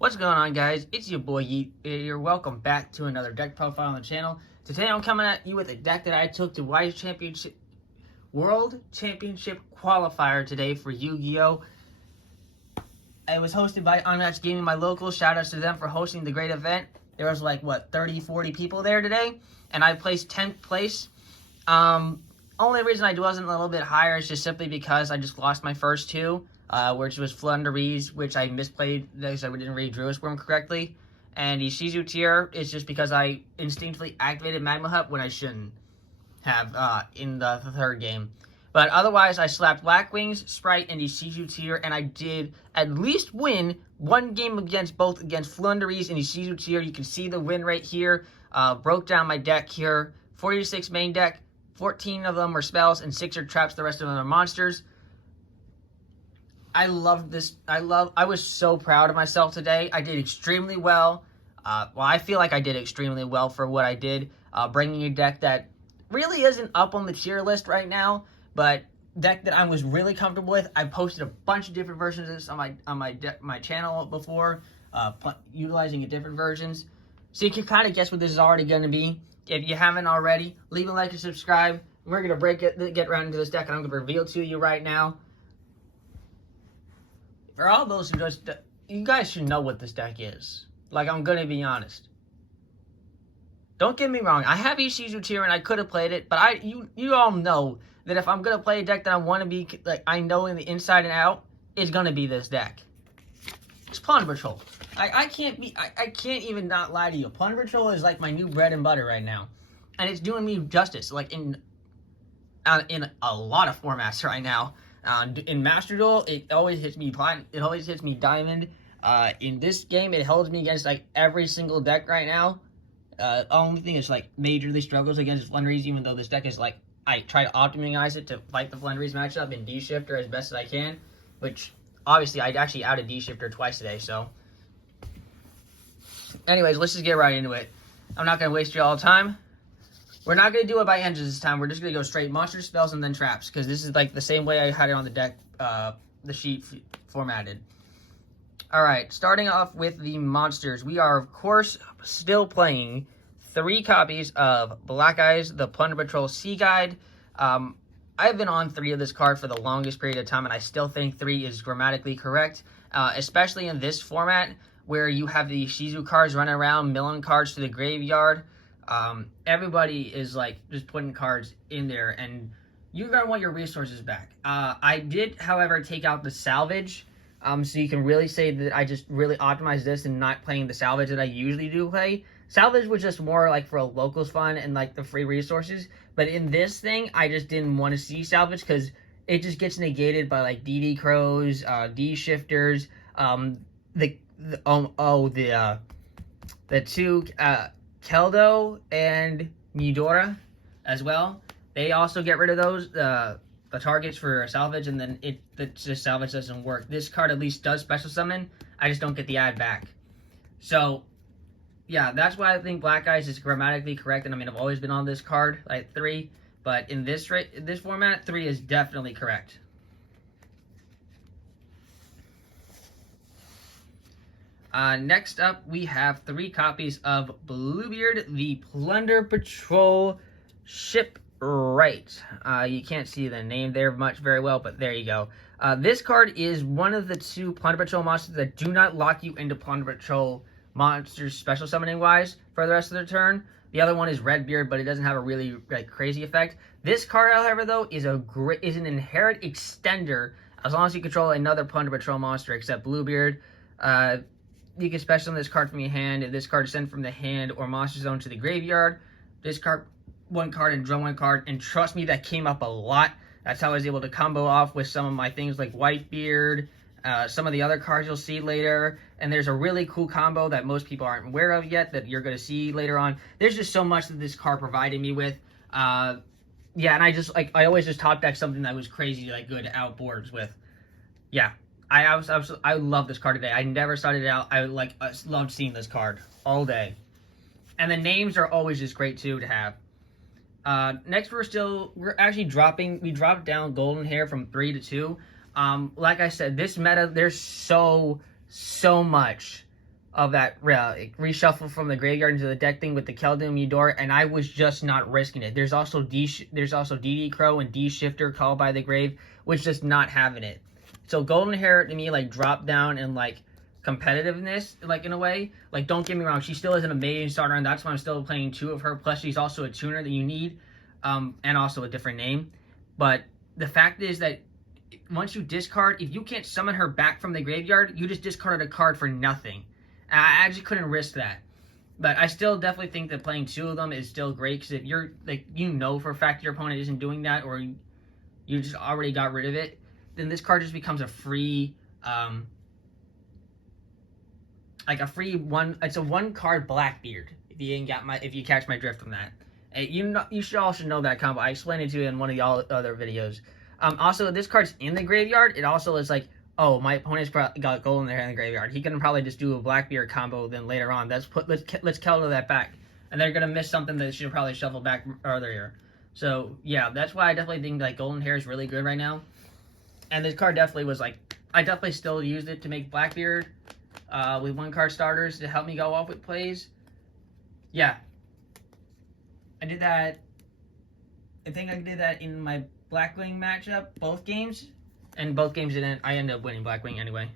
What's going on, guys? It's your boy Yeet. You're welcome back to another deck profile on the channel. Today I'm coming at you with a deck that I took to World Championship Qualifier today for Yu-Gi-Oh! It was hosted by Unmatched Gaming, my local. Shout outs to them for hosting the great event. There was like, 30, 40 people there today, and I placed 10th place. Only reason I wasn't a little bit higher is just simply because I just lost my first two. Which was Plunder, which I misplayed because I didn't read Druisworm correctly. And Ishizu Tearelements is just because I instinctively activated Magma Hut when I shouldn't have in the third game. But otherwise, I slapped Black Wings, Spright, and Ishizu Tearelements, and I did at least win one game against Plunder and Ishizu Tearelements. You can see the win rate here. Broke down my deck here. 46 main deck, 14 of them are spells, and 6 are traps, the rest of them are monsters. I loved this. I was so proud of myself today. I did extremely well. I feel like I did extremely well for what I did. Bringing a deck that really isn't up on the tier list right now, but deck that I was really comfortable with. I posted a bunch of different versions of this on my channel before, utilizing different versions. So you can kind of guess what this is already going to be. If you haven't already, leave a like and subscribe. We're going to get right into this deck, and I'm going to reveal to you right now. For all those who just, you guys should know what this deck is. Like, I'm gonna be honest. Don't get me wrong, I have Ishizu Tearelements and I could have played it, but you all know that if I'm gonna play a deck that I want to be, like, I know in the inside and out, it's gonna be this deck. It's Plunder Patrol. I can't even not lie to you. Plunder Patrol is like my new bread and butter right now. And it's doing me justice, like in a lot of formats right now. In Master Duel, it always hits me platinum. It always hits me diamond. In this game, it holds me against like every single deck right now. Only thing is like majorly struggles against Flunderies, even though this deck is like I try to optimize it to fight the Flunderies matchup in D-Shifter as best as I can. Which obviously I actually outed D-Shifter twice today. So, anyways, let's just get right into it. I'm not gonna waste y'all time. We're not going to do it by engines this time. We're just going to go straight monster spells and then traps. Because this is like the same way I had it on the deck, the sheet formatted. Alright, starting off with the monsters. We are, of course, still playing 3 copies of Black Eyes, the Plunder Patrol Sea Guide. I've been on 3 of this card for the longest period of time, and I still think 3 is grammatically correct. Especially in this format, where you have the Ishizu cards running around, milling cards to the graveyard. Everybody is like just putting cards in there, and you're gonna want your resources back. I did, however, take out the salvage, so you can really say that I just really optimized this and not playing the salvage that I usually do play. Salvage was just more like for a locals fun and like the free resources, but in this thing, I just didn't want to see salvage because it just gets negated by like DD Crows, D Shifters, the 2 Keldo and Midora as well. They also get rid of those, the targets for salvage, and then just salvage doesn't work. This card at least does special summon. I just don't get the add back. So, yeah, that's why I think Black Eyes is grammatically correct. And I mean, I've always been on this card, like 3, but in this format, 3 is definitely correct. Next up, we have 3 copies of Bluebeard, the Plunder Patrol Shipwright. You can't see the name there very well, but there you go. This card is one of the 2 Plunder Patrol monsters that do not lock you into Plunder Patrol monsters special summoning wise for the rest of the turn. The other one is Redbeard, but it doesn't have a really crazy effect. This card, however, though, is an inherent extender as long as you control another Plunder Patrol monster except Bluebeard. You can special summon this card from your hand. If this card is sent from the hand or monster zone to the graveyard, discard 1 card and draw 1 card. And trust me, that came up a lot. That's how I was able to combo off with some of my things like Whitebeard, some of the other cards you'll see later. And there's a really cool combo that most people aren't aware of yet that you're going to see later on. There's just so much that this card provided me with. Yeah, and I always just top deck something that was crazy, like good outboards with. Yeah. I love this card today. I never started out. I loved seeing this card all day. And the names are always just great too to have. Next we're actually we dropped down Golden Hair from 3 to 2. Like I said, this meta, there's so much of that reshuffle from the graveyard into the deck thing with the Keldum Eudora, and I was just not risking it. There's also DD Crow and D Shifter Called by the Grave, which just not having it. So Golden Hair to me like dropped down in like competitiveness, like in a way. Like, don't get me wrong, she still is an amazing starter, and that's why I'm still playing 2 of her. Plus, she's also a tuner that you need, and also a different name. But the fact is that once you discard, if you can't summon her back from the graveyard, you just discarded a card for nothing. And I just couldn't risk that. But I still definitely think that playing 2 of them is still great, because if you're like, you know for a fact your opponent isn't doing that, or you just already got rid of it, then this card just becomes a free like a free one. It's a 1-card Blackbeard. If you catch my drift from that, you should all know that combo. I explained it to you in one of the other videos. Also, this card's in the graveyard. It also is like, oh, my opponent's got Golden Hair in the graveyard. He can probably just do a Blackbeard combo. Then later on, let's Keldo that back, and they're gonna miss something that should probably shuffle back earlier. So yeah, that's why I definitely think like Golden Hair is really good right now. And this card definitely was like, I definitely still used it to make Blackbeard with 1-card starters to help me go off with plays. Yeah, I did that. I think I did that in my Blackwing matchup, both games, and both games didn't. I ended up winning Blackwing anyway.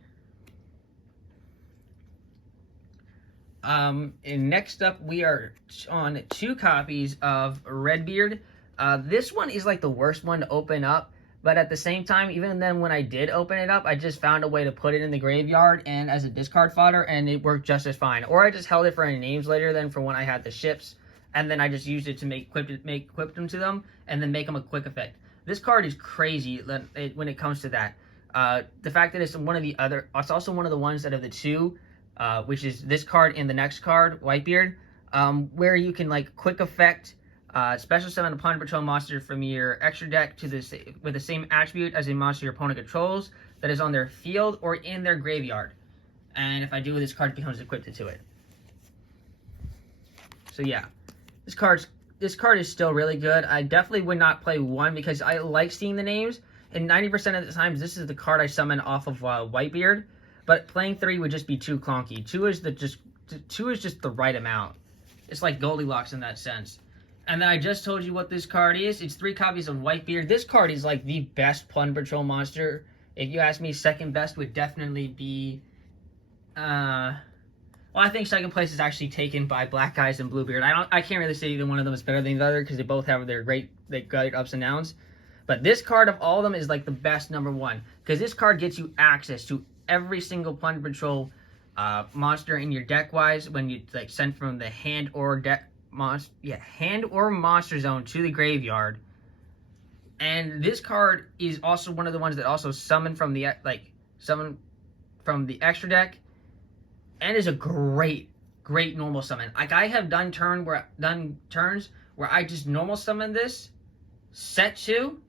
And next up, we are on 2 copies of Redbeard. This one is like the worst one to open up, but at the same time, even then when I did open it up, I just found a way to put it in the graveyard and as a discard fodder, and it worked just as fine. Or I just held it for any names later than for when I had the ships, and then I just used it to equip them to them, and then make them a quick effect. This card is crazy when it comes to that. The fact that it's also one of the ones out of the 2, which is this card and the next card, Whitebeard, where you can like quick effect special summon a Plunder Patrol monster from your extra deck with the same attribute as a monster your opponent controls that is on their field or in their graveyard. And if I do, this card becomes equipped to it. So yeah, this card is still really good. I definitely would not play 1 because I like seeing the names, and 90% of the times this is the card I summon off of Whitebeard. But playing 3 would just be too clunky. 2 is just the right amount. It's like Goldilocks in that sense. And then I just told you what this card is. It's 3 copies of Whitebeard. This card is like the best Plunder Patrol monster. If you ask me, second best would definitely be... well, I think second place is actually taken by Black Eyes and Bluebeard. I can't really say either one of them is better than the other because they both have their great ups and downs. But this card of all of them is like the best number 1. Because this card gets you access to every single Plunder Patrol monster in your deck-wise when you like send from the hand or monster zone to the graveyard. And this card is also one of the ones that also summon from the extra deck, and is a great normal summon. Like, I have done turns where I just normal summon this, set 2,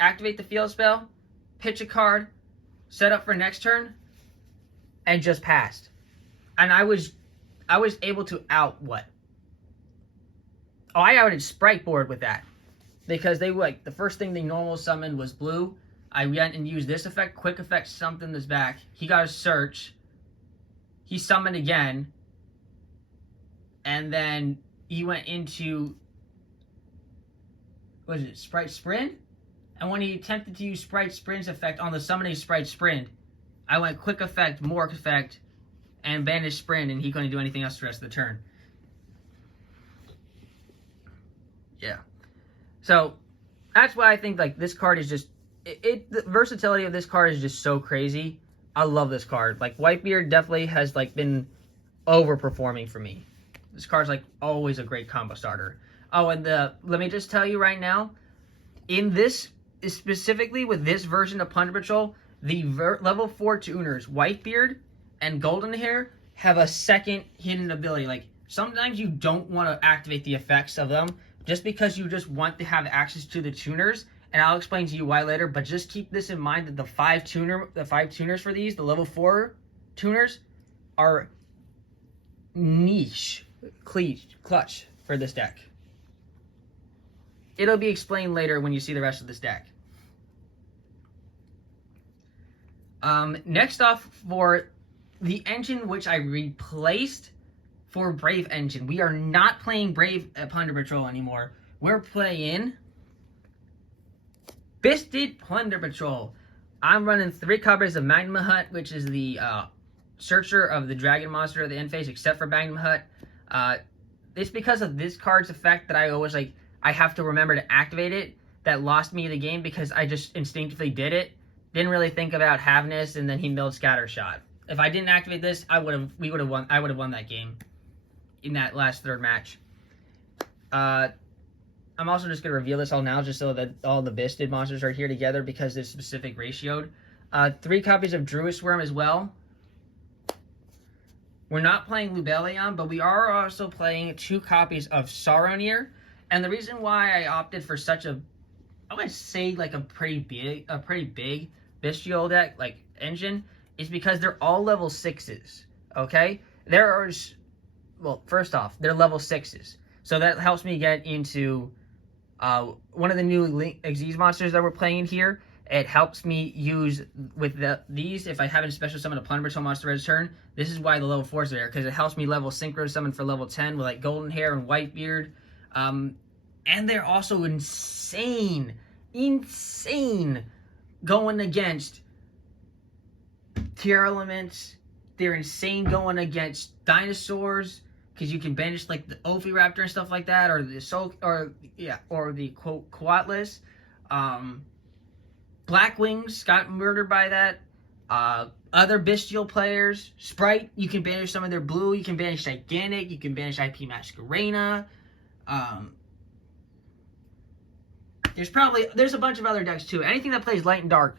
activate the field spell, pitch a card, set up for next turn, and just passed. And I was able to I outed Sprite board with that. Because the first thing they normal summoned was blue. I went and used this effect, quick effect, something this back. He got a search. He summoned again. And then he went into, Spright Sprint? And when he attempted to use Spright Sprint's effect on the summoning Spright Sprint, I went quick effect, morph effect, and banish Sprint, and he couldn't do anything else the rest of the turn. Yeah. So, that's why I think, like, this card is just... the versatility of this card is just so crazy. I love this card. Like, Whitebeard definitely has, like, been overperforming for me. This card's, like, always a great combo starter. Oh, and let me just tell you right now, in this, specifically with this version of Plunder Patrol, the level 4 tuners, Whitebeard and Golden Hair, have a second hidden ability. Like, sometimes you don't want to activate the effects of them, just because you just want to have access to the tuners, and I'll explain to you why later, but just keep this in mind that the 5 tuners for these, the level 4 tuners, are niche, clutch for this deck. It'll be explained later when you see the rest of this deck. Next off for the engine which I replaced for Brave engine. We are not playing Brave at Plunder Patrol anymore. We're playing Bisted Plunder Patrol. I'm running 3 copies of Magnum Hut, which is the searcher of the dragon monster of the end phase, except for Magnum Hut. It's because of this card's effect that I always I have to remember to activate it. That lost me the game because I just instinctively did it. Didn't really think about Havness, and then he milled Scattershot. If I didn't activate this, I would have won that game in that last third match. I'm also just gonna reveal this all now, just so that all the Bisted monsters are here together because it's specific ratioed. 3 copies of Druid Swarm as well. We're not playing Lubellion, but we are also playing 2 copies of Saronir. And the reason why I opted for such a, I would say a pretty big Bystial deck, engine, is because they're all level 6s, okay? Well, first off, they're level 6s. So that helps me get into one of the new Xyz monsters that we're playing here. It helps me use with these, if I haven't special summoned a Plunder Patrol monster at its turn. This is why the level 4s are there, because it helps me level Synchro Summon for level 10 with Golden Hair and Whitebeard. And they're also insane going against Tearelements. They're insane going against dinosaurs, because you can banish the Ophiraptor and stuff like that, or the Quatless. Blackwings got murdered by that. Other Bystial players, Spright, you can banish some of their blue. You can banish Gigantic. You can banish IP Masquerena. There's a bunch of other decks too. Anything that plays light and dark.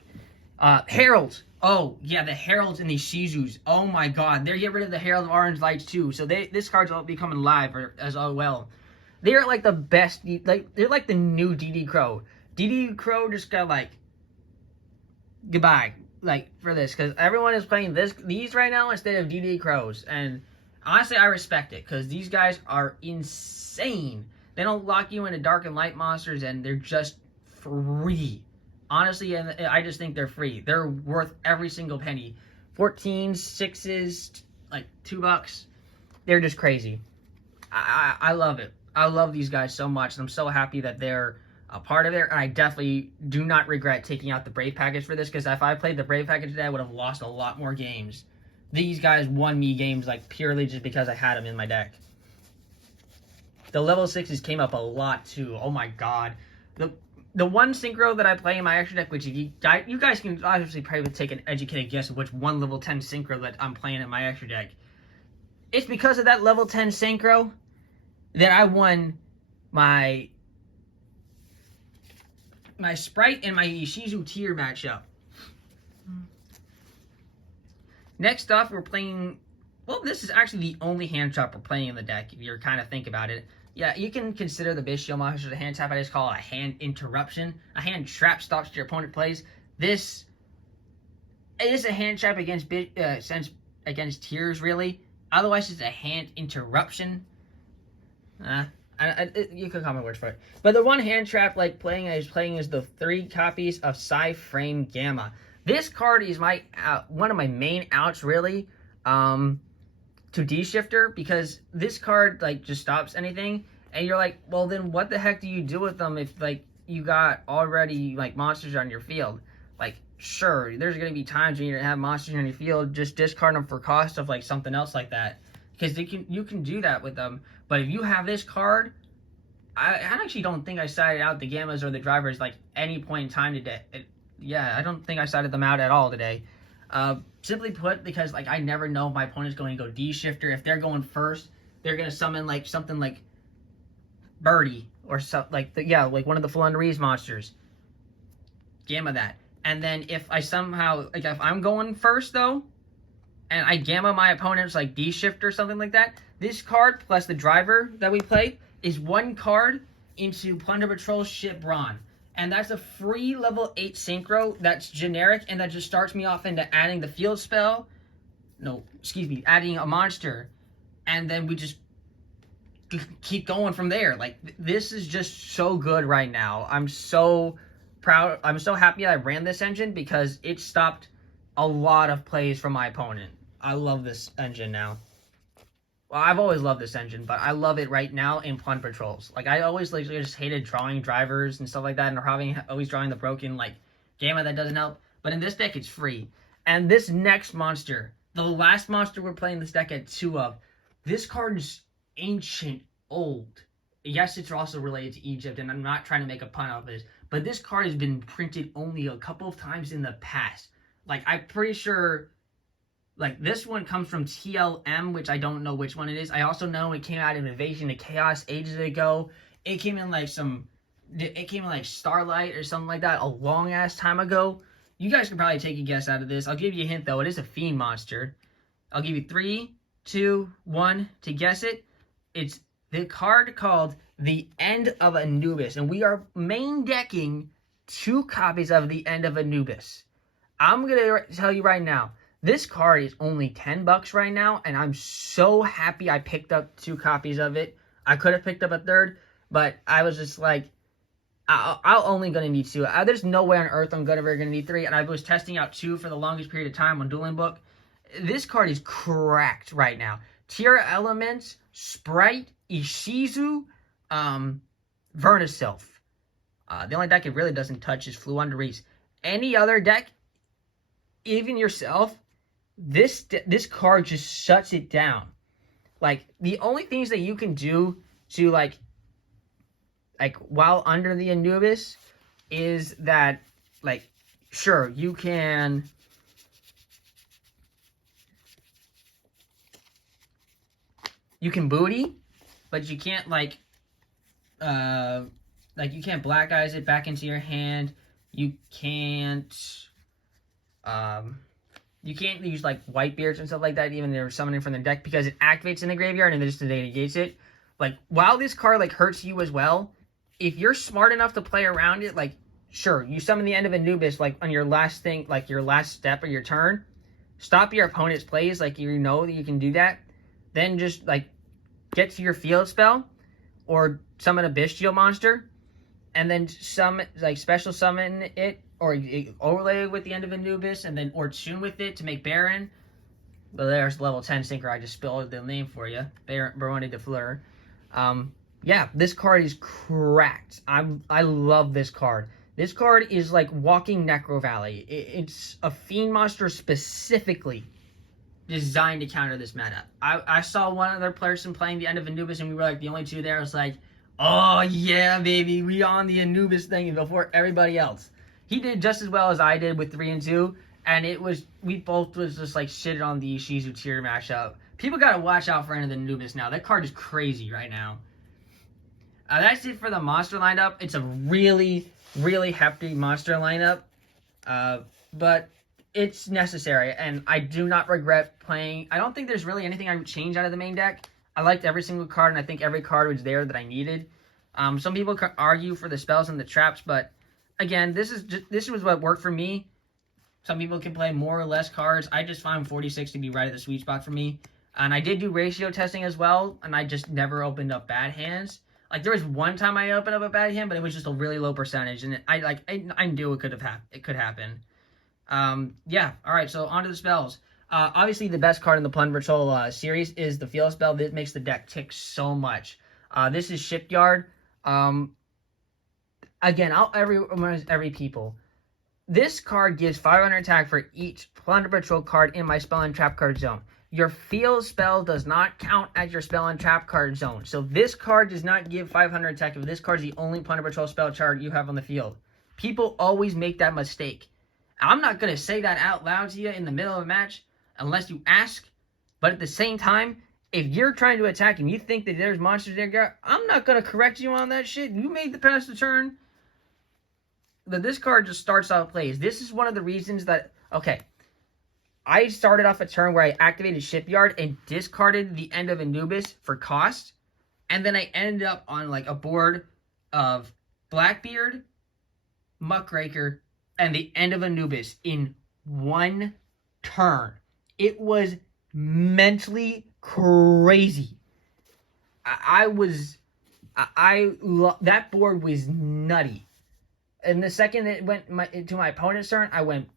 Heralds. Oh yeah, the Heralds and the Ishizus. Oh my god, they're getting rid of the Herald of Orange Lights too. So this card's all becoming live as well. They're the best. They're like the new DD Crow. DD Crow just got goodbye for this, because everyone is playing these right now instead of DD Crows, and honestly I respect it, because these guys are insane. They don't lock you into dark and light monsters, and they're just free. Honestly, and I just think they're free. They're worth every single penny. 14s, 6s, $2. They're just crazy. I love it. I love these guys so much, and I'm so happy that they're a part of it, and I definitely do not regret taking out the Brave package for this, because if I played the Brave package today, I would have lost a lot more games. These guys won me games purely just because I had them in my deck. The level 6s came up a lot too. Oh my god. The one synchro that I play in my extra deck, which you guys can obviously probably take an educated guess of which one level 10 synchro that I'm playing in my extra deck. It's because of that level 10 synchro that I won my Spright and my Ishizu Tear matchup. Next off, we're playing... Well, this is actually the only hand trap we're playing in the deck, if you kind of think about it. Yeah, you can consider the Bystial monsters a hand trap. I just call it a hand interruption. A hand trap stops your opponent plays. This is a hand trap against Tears, really. Otherwise, it's a hand interruption. You can call my words for it. But the one hand trap playing is the 3 copies of Psy-Frame Gamma. This card is one of my main outs, really, to D-Shifter, because this card just stops anything, and you're well, then what the heck do you do with them if you got already monsters on your field? Sure, there's gonna be times when you have monsters on your field, just discard them for cost of something else like that, because you can do that with them. But if you have this card, I actually don't think I sided out the Gammas or the Drivers any point in time today. I don't think I sided them out at all today. Simply put, because I never know if my opponent's going to go D-Shifter. If they're going first, they're going to summon something like Birdie or something one of the Flunderese monsters. Gamma that. And then if I somehow if I'm going first though, and I Gamma my opponent's D-Shifter or something like that, this card plus the Driver that we play is 1 card into Plunder Patrol Ship Brawn. And that's a free level 8 synchro that's generic, and that just starts me off into adding the field spell. Adding a monster. And then we just keep going from there. This is just so good right now. I'm so proud. I'm so happy I ran this engine, because it stopped a lot of plays from my opponent. I love this engine now. Well, I've always loved this engine, but I love it right now in Plunder Patrols. Like, I always like just hated drawing drivers and stuff like that, and always drawing the broken, like, gamma that doesn't help. But in this deck, it's free. And this next monster, the last monster we're playing this deck at 2 of, this card is ancient, old. Yes, it's also related to Egypt, and I'm not trying to make a pun out of this, but this card has been printed only a couple of times in the past. Like, I'm pretty sure, like, this one comes from TLM, which I don't know which one it is. I also know it came out in Invasion of Chaos ages ago. It came in, like, Starlight or something like that a long-ass time ago. You guys can probably take a guess out of this. I'll give you a hint, though. It is a Fiend monster. I'll give you 3, 2, 1 to guess it. It's the card called The End of Anubis, and we are main decking 2 copies of The End of Anubis. I'm going to tell you right now, this card is only $10 right now, and I'm so happy I picked up 2 copies of it. I could have picked up a third, but I was just like, I'm only going to need 2. There's no way on earth I'm ever going to need 3, and I was testing out 2 for the longest period of time on Dueling Book. This card is cracked right now. Tearelements, Spright, Ishizu, Vernisylph. The only deck it really doesn't touch is Plunder Patrol. Any other deck, even yourself, this card just shuts it down. Like, the only things that you can do to, like while under the Anubis is that, like, sure, you can booty, but you can't, you can't Black Eyes it back into your hand. You can't use, like, Whitebeards and stuff like that, even if they're summoning from the deck, because it activates in the graveyard and then just negates it. Like, while this card, like, hurts you as well, if you're smart enough to play around it, like, sure, you summon the End of Anubis, like, on your last thing, like, your last step of your turn, stop your opponent's plays, like, you know that you can do that, then just, like, get to your field spell, or summon a Bystial monster, and then special summon it, or overlay it with the End of Anubis, and then, or tune with it to make Baron. Well, there's level 10 Synchro, I just spelled the name for you, Baroni de Fleur. Yeah, this card is cracked. I love this card. This card is like walking Necro Valley. It's a Fiend monster specifically designed to counter this meta. I saw one other person playing the End of Anubis, and we were like the only 2 there. I was like, oh yeah, baby, we on the Anubis thing before everybody else. He did just as well as I did with 3 and 2, and we both was just like shitted on the Ishizu Tear matchup. People gotta watch out for End of the Anubis now. That card is crazy right now. That's it for the monster lineup. It's a really, really hefty monster lineup, but it's necessary, and I do not regret playing. I don't think there's really anything I would change out of the main deck. I liked every single card, and I think every card was there that I needed. Some people could argue for the spells and the traps, but again, this was what worked for me. Some people can play more or less cards. I just found 46 to be right at the sweet spot for me, and I did do ratio testing as well, and I just never opened up bad hands. Like, there was one time I opened up a bad hand, but it was just a really low percentage, and I knew it could happen. Yeah, alright, so on to the spells. Obviously, the best card in the Plunder Patrol series is the field spell. That makes the deck tick so much. This is Shipyard. Again, every people. This card gives 500 attack for each Plunder Patrol card in my spell and trap card zone. Your field spell does not count as your spell and trap card zone. So this card does not give 500 attack if this card is the only Plunder Patrol spell card you have on the field. People always make that mistake. I'm not going to say that out loud to you in the middle of a match unless you ask. But at the same time, if you're trying to attack and you think that there's monsters there, I'm not going to correct you on that shit. You made the pass the turn. But this card just starts out plays. This is one of the reasons that, okay, I started off a turn where I activated Shipyard and discarded the End of Anubis for cost. And then I ended up on, like, a board of Blackbeard, Muckraker, and the End of Anubis in one turn. It was mentally crazy. That board was nutty. And the second it went to my opponent's turn, I went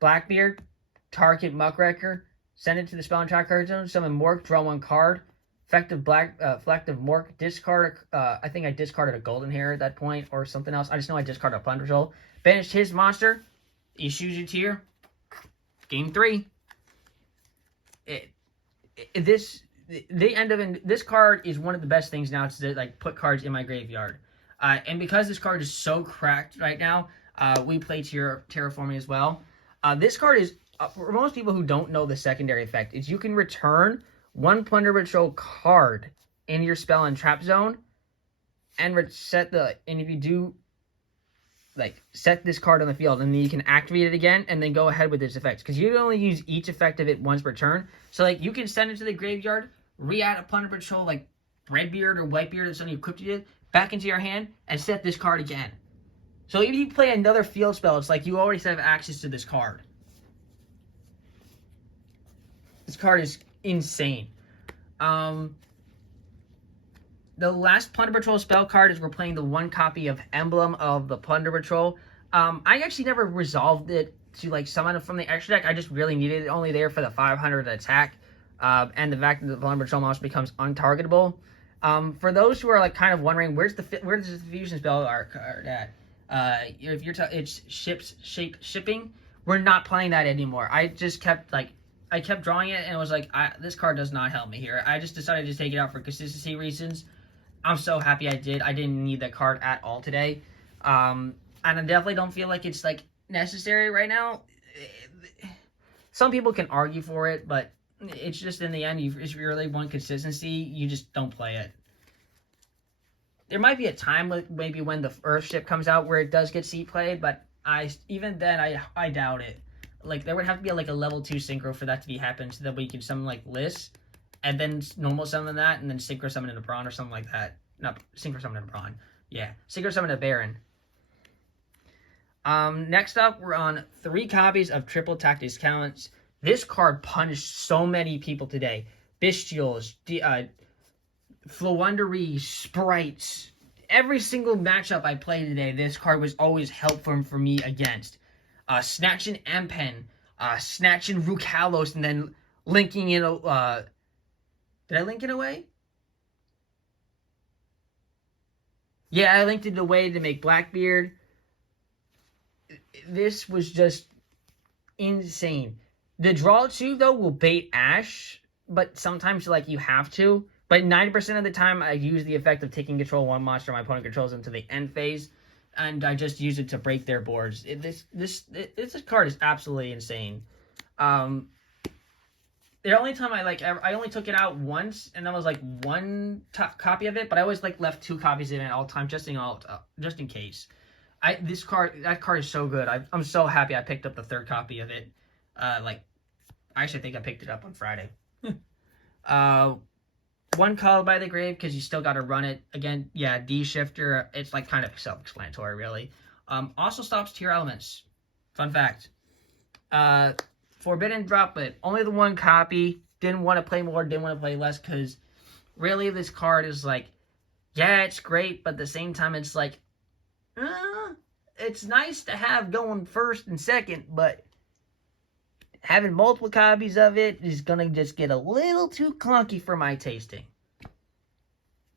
Blackbeard, target Muckraker, Send it to the spell and trap card zone. Summon Mork, draw 1 card. Effective Mork, discard. I think I discarded a Golden Hair at that point or something else. I just know I discarded a Plunder Patrol. Banished his monster. Ishizu Tearelements. Game 3. This card is one of the best things now to like put cards in my graveyard. And because this card is so cracked right now, we play Terraforming as well. This card is, for most people who don't know the secondary effect, is you can return 1 Plunder Patrol card in your spell and trap zone, and if you do, like, set this card on the field, and then you can activate it again, and then go ahead with its effects. Because you can only use each effect of it once per turn. So, like, you can send it to the graveyard, re-add a Plunder Patrol, like, Redbeard or Whitebeard or something you equipped it back into your hand, and set this card again. So if you play another field spell, it's like you already have access to this card. This card is insane. The last Plunder Patrol spell card is we're playing the 1 copy of Emblem of the Plunder Patrol. I actually never resolved it to like summon it from the extra deck. I just really needed it only there for the 500 attack. And the fact that the Plunder Patrol monster becomes untargetable. For those who are like kind of wondering where's the fusion spell card at? If you're it's shipping, we're not playing that anymore. I just kept drawing it and it was like this card does not help me here. I just decided to take it out for consistency reasons. I'm so happy I did. I didn't need that card at all today. And I definitely don't feel like it's like necessary right now. Some people can argue for it, but it's just in the end, if you really want consistency, you just don't play it. There might be a time, like maybe when the Earthship comes out, where it does get seat played, but even then I doubt it. Like there would have to be like a level 2 synchro for that to be happen, so that we can summon like Liss, and then normal summon that, and then synchro summon a Brawn or something like that. Not synchro summon a Brawn. Yeah, synchro summon a Baron. Next up, we're on 3 copies of Triple Attack Discounts. This card punished so many people today. Bystials, Flowundery, Sprites. Every single matchup I played today, this card was always helpful for me against. Snatching Empen, snatching Rukalos, and then linking it. Did I link it away? Yeah, I linked it away to make Blackbeard. This was just insane. The draw 2, though, will bait Ash, but sometimes, like, you have to. But 90% of the time, I use the effect of taking control 1 monster my opponent controls into the end phase, and I just use it to break their boards. This card is absolutely insane. The only time I only took it out once, and that was, like, 1 copy of it, but I always, like, left 2 copies of it at all times, just in case. That card is so good. I'm so happy I picked up the 3rd copy of it. I actually think I picked it up on Friday. 1 Called by the Grave, because you still got to run it. Again, yeah, D-Shifter, it's like kind of self-explanatory, really. Also stops Tearelements. Fun fact. Forbidden drop, but only the 1 copy. Didn't want to play more, didn't want to play less, because really this card is like, yeah, it's great, but at the same time it's like, it's nice to have going 1st and 2nd, but having multiple copies of it is going to just get a little too clunky for my tasting.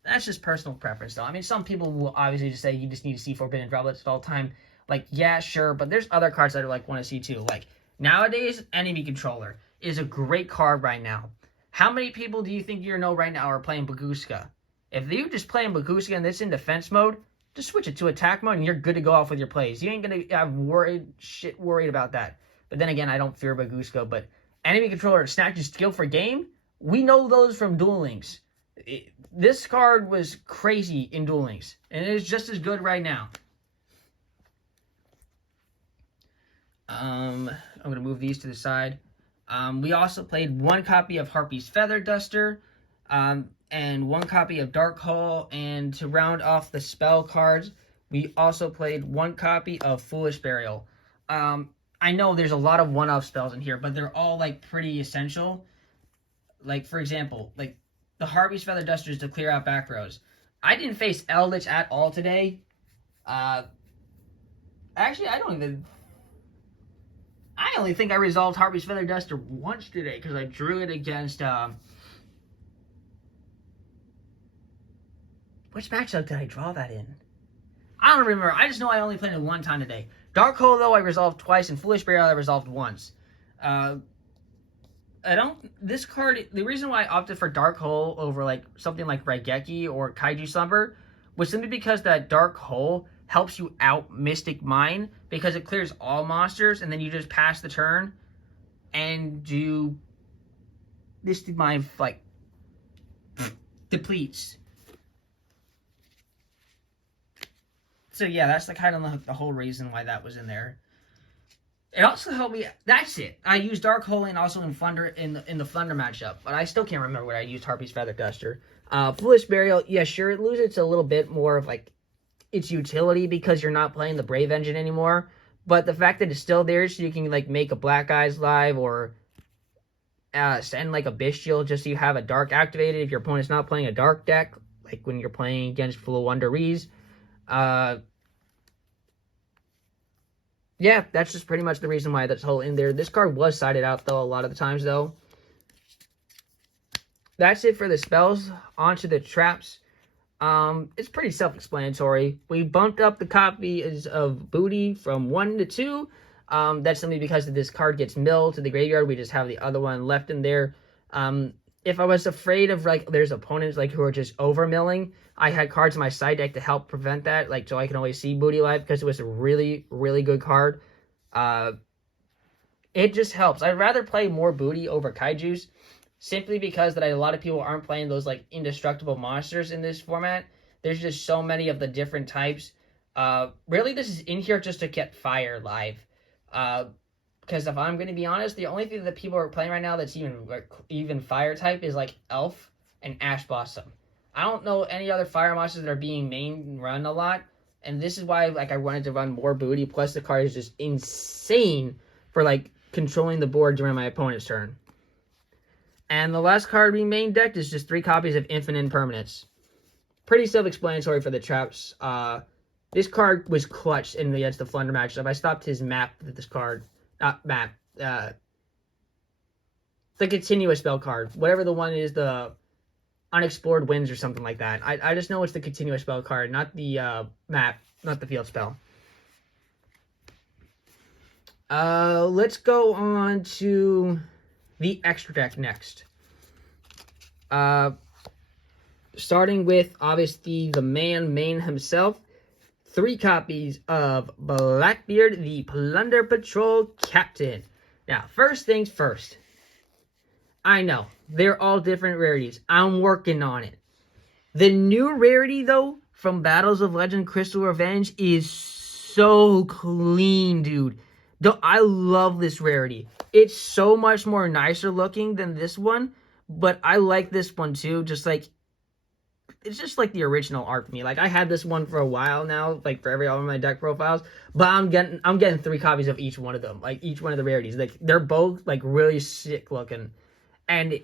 That's just personal preference, though. I mean, some people will obviously just say you just need to see Forbidden Droplets at all time. Like, yeah, sure, but there's other cards that I like want to see, too. Like, nowadays, Enemy Controller is a great card right now. How many people do you think you know right now are playing Baguska? If you're just playing Baguska and this in defense mode, just switch it to attack mode and you're good to go off with your plays. You ain't going to have worried about that. But then again, I don't fear Bagusko, but Enemy Controller snatches skill for game, we know those from Duel Links. This card was crazy in Duel Links, and it is just as good right now. I'm going to move these to the side. We also played 1 copy of Harpy's Feather Duster, and 1 copy of Dark Hole, and to round off the spell cards, we also played 1 copy of Foolish Burial. I know there's a lot of one-off spells in here, but they're all, like, pretty essential. Like, for example, like, the Harpy's Feather Duster is to clear out back rows. I didn't face Eldritch at all today. Actually, I don't even... I only think I resolved Harpy's Feather Duster once today because I drew it against. Which matchup did I draw that in? I don't remember. I just know I only played it one time today. Dark Hole, though, I resolved twice, and Foolish Burial I resolved once. This card, the reason why I opted for Dark Hole over like something like Raigeki or Kaiju Slumber was simply because that Dark Hole helps you out Mystic Mine because it clears all monsters, and then you just pass the turn and do Mystic Mine like depletes. So yeah, that's the kind of the whole reason why that was in there. It also helped me. That's it. I used Dark Hole and also in Plunder in the Plunder matchup, but I still can't remember what I used Harpy's Feather Duster. Foolish Burial, yeah, sure, it loses a little bit more of like its utility because you're not playing the Brave Engine anymore. But the fact that it's still there, so you can like make a Black Eyes live or send like a Bystial just so you have a Dark activated if your opponent's not playing a Dark deck, like when you're playing against Full Wonder Rees. Yeah, that's just pretty much the reason why that's whole in there. This card was sided out, though, a lot of the times, though. That's it for the spells. On to the traps. It's pretty self-explanatory. We bumped up the copies of Booty from 1 to 2. That's simply because this card gets milled to the graveyard. We just have the other one left in there. If I was afraid of, like, there's opponents, like, who are just over-milling, I had cards in my side deck to help prevent that, like, so I can always see Booty live, because it was a really, really good card. It just helps. I'd rather play more Booty over Kaijus, simply because that a lot of people aren't playing those, like, indestructible monsters in this format. There's just so many of the different types. Really, this is in here just to get Fire live. Because if I'm going to be honest, the only thing that people are playing right now that's even Fire type is, like, Elf and Ash Blossom. I don't know any other Fire monsters that are being main run a lot, and this is why, like, I wanted to run more Booty, plus the card is just insane for, like, controlling the board during my opponent's turn. And the last card we main decked is just 3 copies of Infinite Impermanence. Pretty self-explanatory for the traps. This card was clutched in against the Plunder matchup. I stopped his map with this card. Not map. The continuous spell card. Whatever the one is, the Unexplored Winds or something like that. I just know it's the continuous spell card, not the map, not the field spell. Let's go on to the extra deck next. Starting with, obviously, the main himself. 3 copies of Blackbeard, the Plunder Patrol Captain. Now, first things first. I know, they're all different rarities. I'm working on it. The new rarity, though, from Battles of Legend Crystal Revenge is so clean, dude. I love this rarity. It's so much more nicer looking than this one, but I like this one too. Just like, it's just like the original art for me. Like, I had this one for a while now, like for every all of my deck profiles, but I'm getting 3 copies of each one of them, like each one of the rarities. Like, they're both like really sick looking. And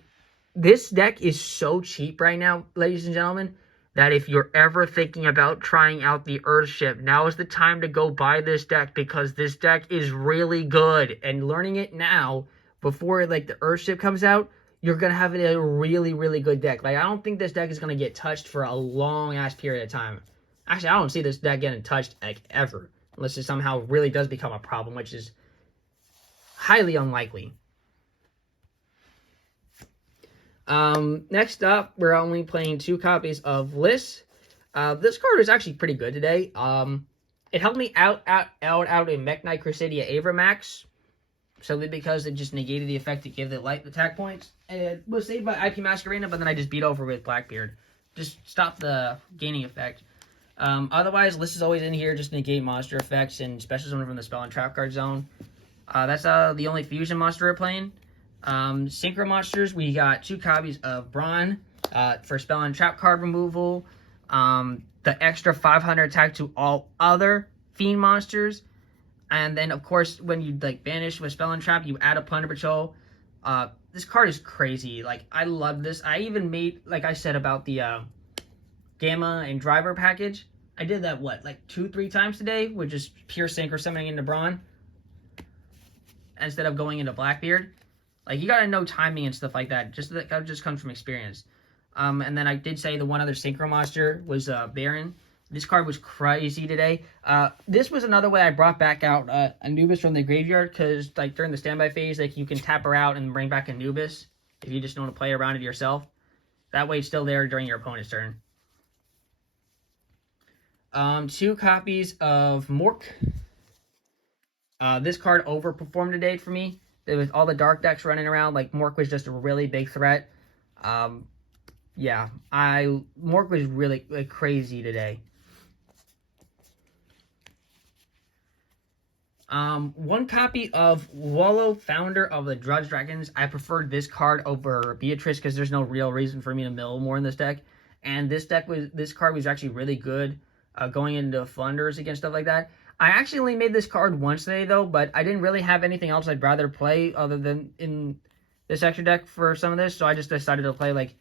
this deck is so cheap right now, ladies and gentlemen, that if you're ever thinking about trying out the Earthship, now is the time to go buy this deck, because this deck is really good. And learning it now, before like the Earthship comes out, you're going to have a really, really good deck. Like, I don't think this deck is going to get touched for a long-ass period of time. Actually, I don't see this deck getting touched, like, ever. Unless it somehow really does become a problem, which is highly unlikely. Next up, we're only playing 2 copies of Liss. This card is actually pretty good today. It helped me out in Mech Knight Crusadia Avramax, simply because it just negated the effect to give the light attack points. And it was saved by IP Masquerena, but then I just beat over with Blackbeard. Just stop the gaining effect. Otherwise, Liss is always in here, just negate monster effects and special summon from the spell and trap card zone. That's the only fusion monster we're playing. Synchro monsters, we got 2 copies of Brawn for spell and trap card removal. The extra 500 attack to all other fiend monsters. And then, of course, when you like banish with spell and trap, you add a Plunder Patrol. This card is crazy. Like, I love this. I even made, like I said about the Gamma and Driver package. I did that, what, like 2-3 times today, with just pure synchro summoning into Brawn. instead of going into Blackbeard. Like, you gotta know timing and stuff like that. That just comes from experience. And then I did say the one other synchro monster was Baron. This card was crazy today. This was another way I brought back out Anubis from the graveyard, because like during the standby phase, like you can tap her out and bring back Anubis if you just don't want to play around it yourself. That way it's still there during your opponent's turn. 2 copies of Mork. This card overperformed today for me. With all the dark decks running around, like Mork was just a really big threat. Yeah, Mork was really crazy today. 1 copy of Wallow, Founder of the Drudge Dragons. I preferred this card over Beatrice because there's no real reason for me to mill more in this deck. And this card was actually really good going into Flunders against stuff like that. I actually only made this card once today though, but I didn't really have anything else I'd rather play other than in this extra deck for some of this, so I just decided to play like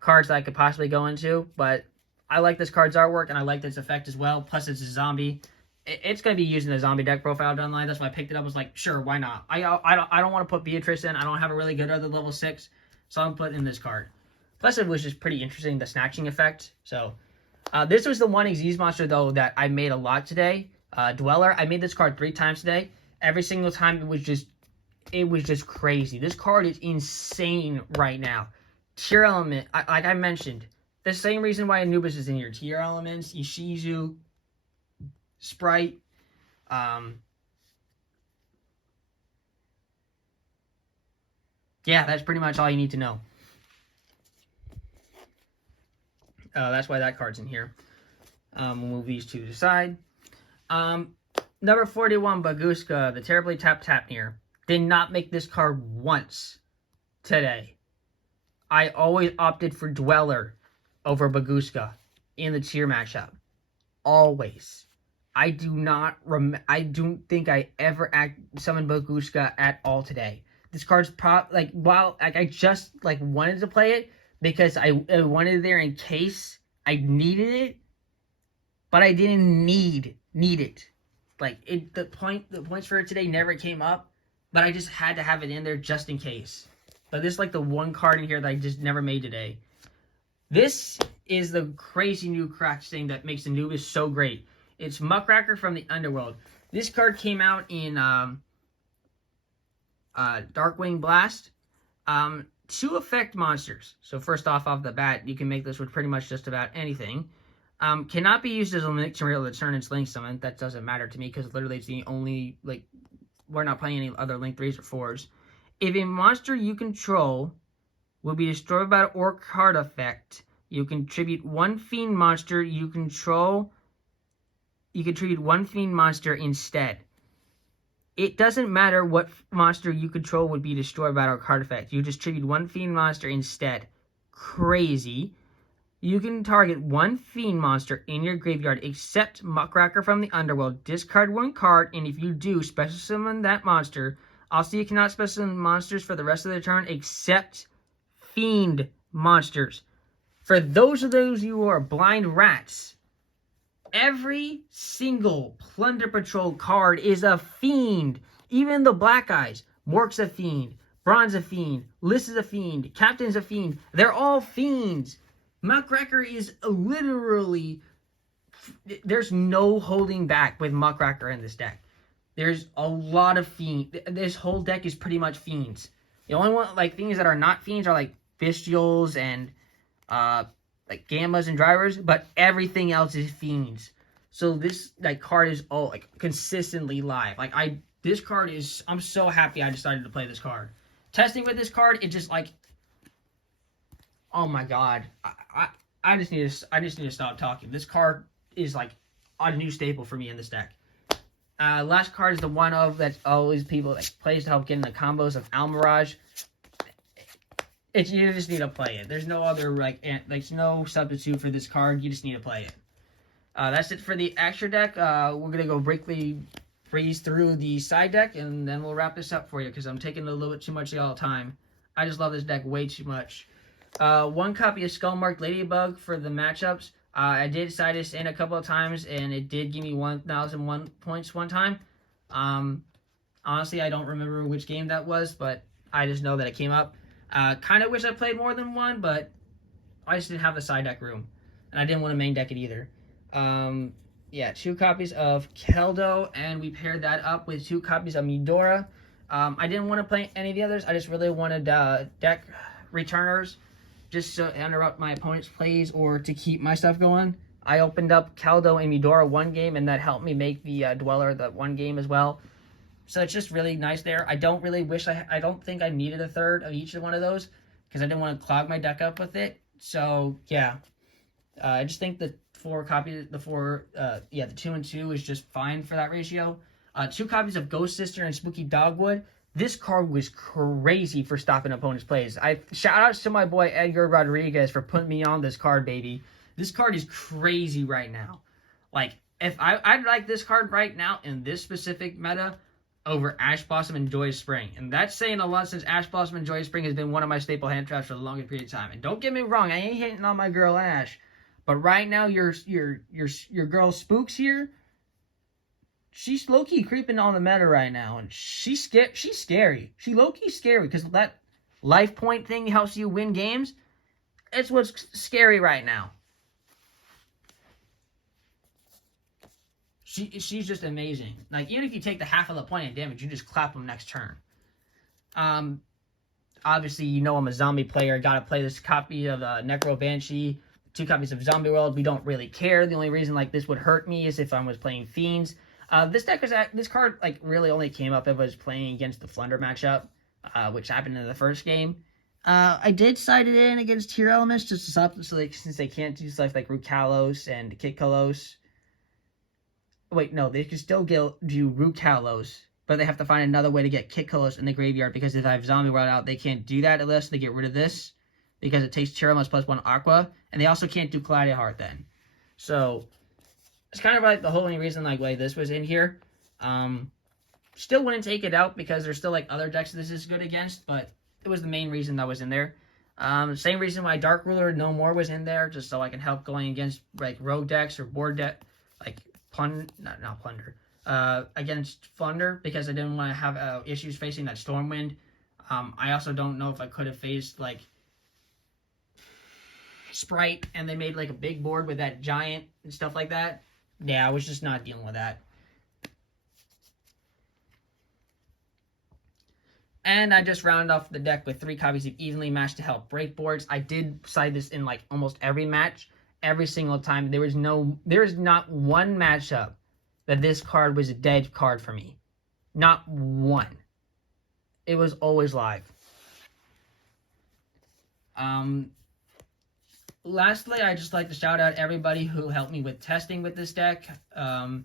cards that I could possibly go into. But I like this card's artwork and I like this effect as well. Plus it's a zombie. It's going to be used in a zombie deck profile down the line. That's why I picked it up. I was like, sure, why not? I don't want to put Beatrice in. I don't have a really good other level 6, so I'm putting in this card. Plus it was just pretty interesting, the snatching effect. So this was the one Xyz monster though that I made a lot today. Dweller. I made this card 3 times today. Every single time it was just crazy. This card is insane right now. Tearelement, like I mentioned, the same reason why Anubis is in here. Tearelements, Ishizu, Spright. Yeah, that's pretty much all you need to know. That's why that card's in here. We'll move these 2 to the side. Number 41, Baguska, the terribly tap here. Did not make this card once today. I always opted for Dweller over Baguska in the tier matchup. Always. I don't think I ever summoned Baguska at all today. This card's I just wanted to play it because I wanted it there in case I needed it, but I didn't need it. The points for it today never came up, but I just had to have it in there just in case. But this is like the one card in here that I just never made today. This is the crazy new crack thing that makes Anubis so great. It's Muckracker from the Underworld. This card came out in Darkwing Blast. 2 effect monsters. So first off the bat, you can make this with pretty much just about anything. Cannot be used as a link to real turn and sling summon. That doesn't matter to me because literally it's the only, we're not playing any other link 3s or 4s. If a monster you control will be destroyed by an or card effect, you contribute 1 fiend monster you control. You contribute 1 fiend monster instead. It doesn't matter what monster you control would be destroyed by our card effect. You distribute 1 fiend monster instead. Crazy. You can target 1 fiend monster in your graveyard except Muckracker from the Underworld. Discard 1 card, and if you do, special summon that monster. Also, you cannot special summon monsters for the rest of the turn except fiend monsters. For those of you who are blind rats, every single Plunder Patrol card is a fiend. Even the black eyes. Mork's a fiend. Braun's a fiend. Liz is a fiend. Captain's a fiend. They're all fiends. Muckracker is literally... There's no holding back with Muckracker in this deck. There's a lot of fiends. This whole deck is pretty much fiends. The only one, things that are not fiends are, Bystials and, Gammas and Drivers. But everything else is fiends. So this, card is all, consistently live. This card is... I'm so happy I decided to play this card. Testing with this card, it just, oh my god. I just need to stop talking. This card is a new staple for me in this deck. Last card is the one of that's always people that plays to help get in the combos of Almirage. You just need to play it. There's no other there's no substitute for this card. You just need to play it. That's it for the extra deck. We're gonna go briefly breeze through the side deck and then we'll wrap this up for you because I'm taking a little bit too much of y'all time. I just love this deck way too much. 1 copy of Skullmarked Ladybug for the matchups. I did side this in a couple of times, and it did give me 1,001 points one time. Honestly, I don't remember which game that was, but I just know that it came up. Kind of wish I played more than one, but I just didn't have the side deck room. And I didn't want to main deck it either. Yeah, 2 copies of Keldo, and we paired that up with 2 copies of Midora. I didn't want to play any of the others. I just really wanted deck returners just to interrupt my opponent's plays or to keep my stuff going. I opened up Keldo and Midora one game, and that helped me make the Dweller the one game as well. So it's just really nice there. I don't really wish I don't think I needed a third of each one of those because I didn't want to clog my deck up with it. So yeah, I just think the 4 copies, the 2 and 2 is just fine for that ratio. 2 copies of Ghost Sister and Spooky Dogwood. This card was crazy for stopping opponents' plays. Shout outs to my boy Edgar Rodriguez for putting me on this card, baby. This card is crazy right now. Like, if I'd like this card right now in this specific meta over Ash Blossom and Joyous Spring. And that's saying a lot since Ash Blossom and Joyous Spring has been one of my staple hand traps for the longest period of time. And don't get me wrong, I ain't hating on my girl Ash. But right now, your girl Spooks here, she's low-key creeping on the meta right now, and she's scary. She low-key scary, because that life point thing helps you win games. It's what's scary right now. She's just amazing. Like, even if you take the half of the point of damage, you just clap them next turn. Obviously, you know I'm a zombie player. Gotta play this copy of Necro Banshee, 2 copies of Zombie World. We don't really care. The only reason like this would hurt me is if I was playing Fiends. This card like really only came up if I was playing against the Plunder matchup, which happened in the first game. I did side it in against Tearelements just to stop so since they can't do stuff like Rukalos and Kitkalos. Wait, no, they can still do Rukalos, but they have to find another way to get Kitkalos in the graveyard because if I have Zombie World out, they can't do that unless they get rid of this because it takes Tearelements +1 Aqua, and they also can't do Calliope Heart then. So it's kind of like the whole only reason like why this was in here. Still wouldn't take it out because there's still like other decks this is good against, but it was the main reason that was in there. Same reason why Dark Ruler No More was in there, just so I can help going against like rogue decks or board deck like not Plunder. Against Plunder because I didn't want to have issues facing that Stormwind. I also don't know if I could have faced like Spright and they made like a big board with that giant and stuff like that. Yeah, I was just not dealing with that. And I just rounded off the deck with 3 copies of Evenly Matched to help break boards. I did side this in like almost every match, every single time. There is not one matchup that this card was a dead card for me. Not one. It was always live. Lastly, I just like to shout out everybody who helped me with testing with this deck, and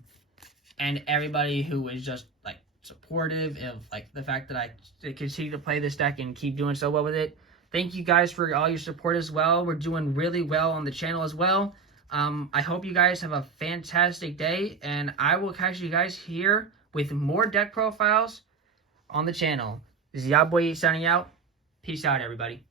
everybody who was just like supportive of like the fact that I continue to play this deck and keep doing so well with it. Thank you guys for all your support as well. We're doing really well on the channel as well. I hope you guys have a fantastic day, and I will catch you guys here with more deck profiles on the channel. This is y'all boy signing out. Peace out, everybody.